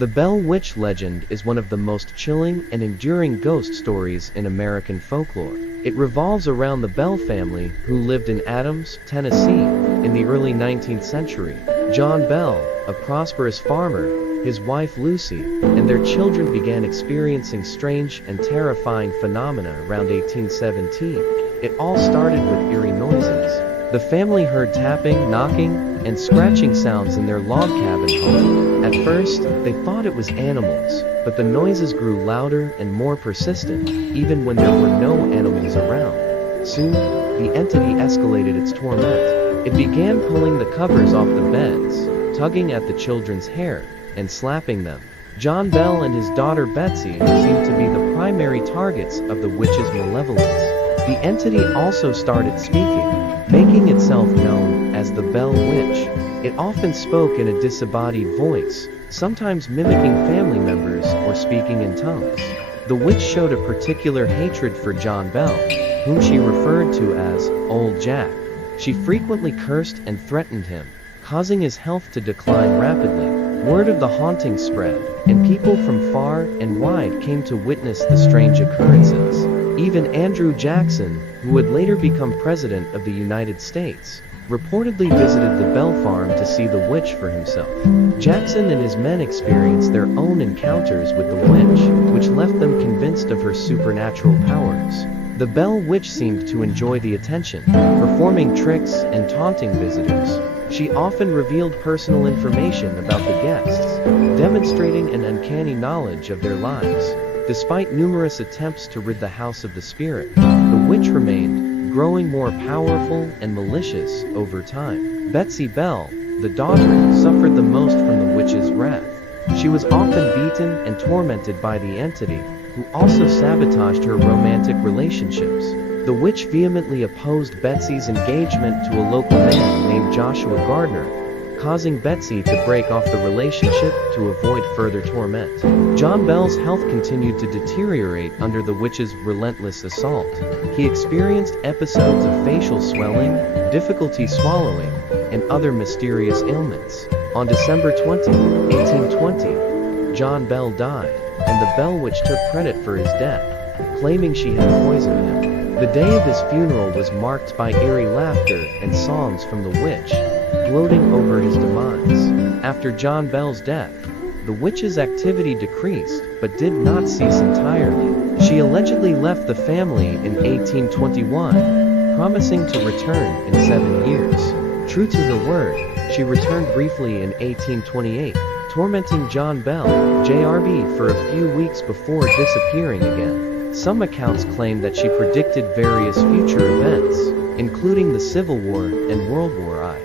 The Bell Witch legend is one of the most chilling and enduring ghost stories in American folklore. It revolves around the Bell family, who lived in Adams, Tennessee, in the early 19th century. John Bell, a prosperous farmer, his wife Lucy, and their children began experiencing strange and terrifying phenomena around 1817. It all started with eerie noises. The family heard tapping, knocking, and scratching sounds in their log cabin home. At first, they thought it was animals, but the noises grew louder and more persistent, even when there were no animals around. Soon, the entity escalated its torment. It began pulling the covers off the beds, tugging at the children's hair, and slapping them. John Bell and his daughter Betsy seemed to be the primary targets of the witch's malevolence. The entity also started speaking, making itself known as the Bell Witch. It often spoke in a disembodied voice, sometimes mimicking family members or speaking in tongues. The witch showed a particular hatred for John Bell, whom she referred to as Old Jack. She frequently cursed and threatened him, causing his health to decline rapidly. Word of the haunting spread, and people from far and wide came to witness the strange occurrences. Even Andrew Jackson, who would later become President of the United States, reportedly visited the Bell farm to see the witch for himself. Jackson and his men experienced their own encounters with the witch, which left them convinced of her supernatural powers. The Bell Witch seemed to enjoy the attention, performing tricks and taunting visitors. She often revealed personal information about the guests, demonstrating an uncanny knowledge of their lives. Despite numerous attempts to rid the house of the spirit, the witch remained, growing more powerful and malicious over time. Betsy Bell, the daughter, suffered the most from the witch's wrath. She was often beaten and tormented by the entity, who also sabotaged her romantic relationships. The witch vehemently opposed Betsy's engagement to a local man named Joshua Gardner, causing Betsy to break off the relationship to avoid further torment. John Bell's health continued to deteriorate under the witch's relentless assault. He experienced episodes of facial swelling, difficulty swallowing, and other mysterious ailments. On December 20, 1820, John Bell died, and the Bell Witch took credit for his death, claiming she had poisoned him. The day of his funeral was marked by eerie laughter and songs from the witch, gloating over his demise. After John Bell's death, the witch's activity decreased, but did not cease entirely. She allegedly left the family in 1821, promising to return in 7 years. True to her word, she returned briefly in 1828, tormenting John Bell, JRB, for a few weeks before disappearing again. Some accounts claim that she predicted various future events, including the Civil War and World War I.